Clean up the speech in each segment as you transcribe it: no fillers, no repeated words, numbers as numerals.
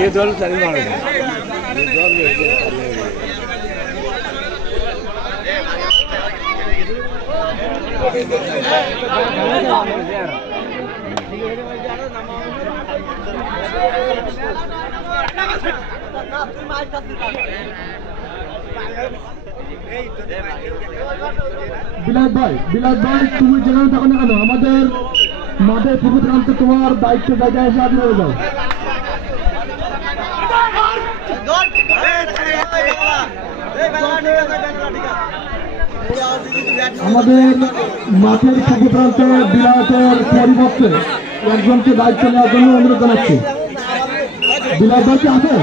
ये दल चालू मारो ये दल বিলাস ভাই তুমি যেখানে থাকো না কেন আমাদের মাঠের পূর্ব প্রান্তে তোমার দায়িত্ব জায়গায় এসে হাজির হয়ে যাও। আমাদের মাঠের পূর্ব প্রান্তে বিলাসের পরিবর্তে একজনকে দায়িত্ব নেওয়ার জন্য অনুরোধ জানাচ্ছি। বিলাস ভাই কি আছে?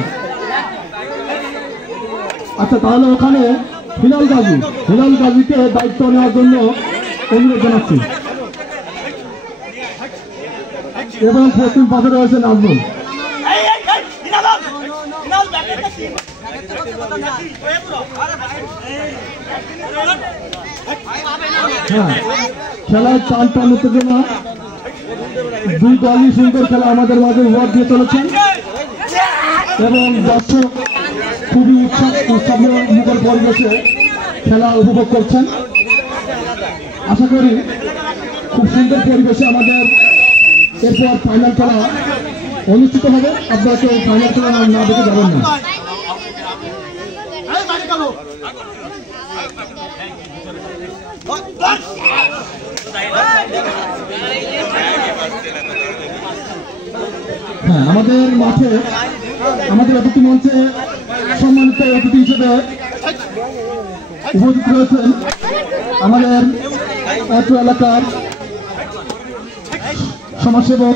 আচ্ছা, তাহলে ওখানে হিলাল গাজীকে দায়িত্ব নেওয়ার জন্য অনুরোধ জানাচ্ছি। এবং পশ্চিম পাশে রয়েছে নাজমুল। হ্যাঁ, খেলার টান উত্তেজনা, দুই দলই সুন্দর খেলা আমাদের মাঝে উপহার দিয়ে চলেছেন এবং দর্শক খুবই উৎসবমুখর পরিবেশে খেলা উপভোগ করছেন। আশা করি খুব সুন্দর পরিবেশে আমাদের এরপর ফাইনাল খেলা অনুষ্ঠিত হবে। আপনারা কেউ ফাইনাল খেলা না দেখে যাবেন না। হ্যাঁ, আমাদের মাঠে আমাদের অতিথি মঞ্চে সম্মানিত অতিথি হিসেবে উপস্থিত রয়েছেন আমাদের অত্র এলাকার সমাজসেবক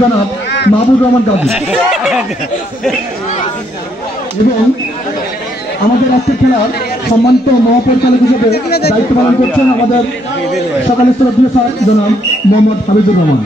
জনাব মাহবুব রহমান গাজী এবং আমাদের আজকের খেলার সম্মানিত মহাপরিচালক হিসেবে দায়িত্ব পালন করছেন আমাদের সকালের শ্রদ্ধেয় স্যার জনাব মোহাম্মদ হাবিজুর রহমান।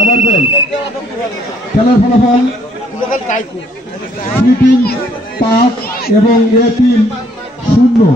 আবার বল খেলার ফলাফল 5 এবং এ টিম 0।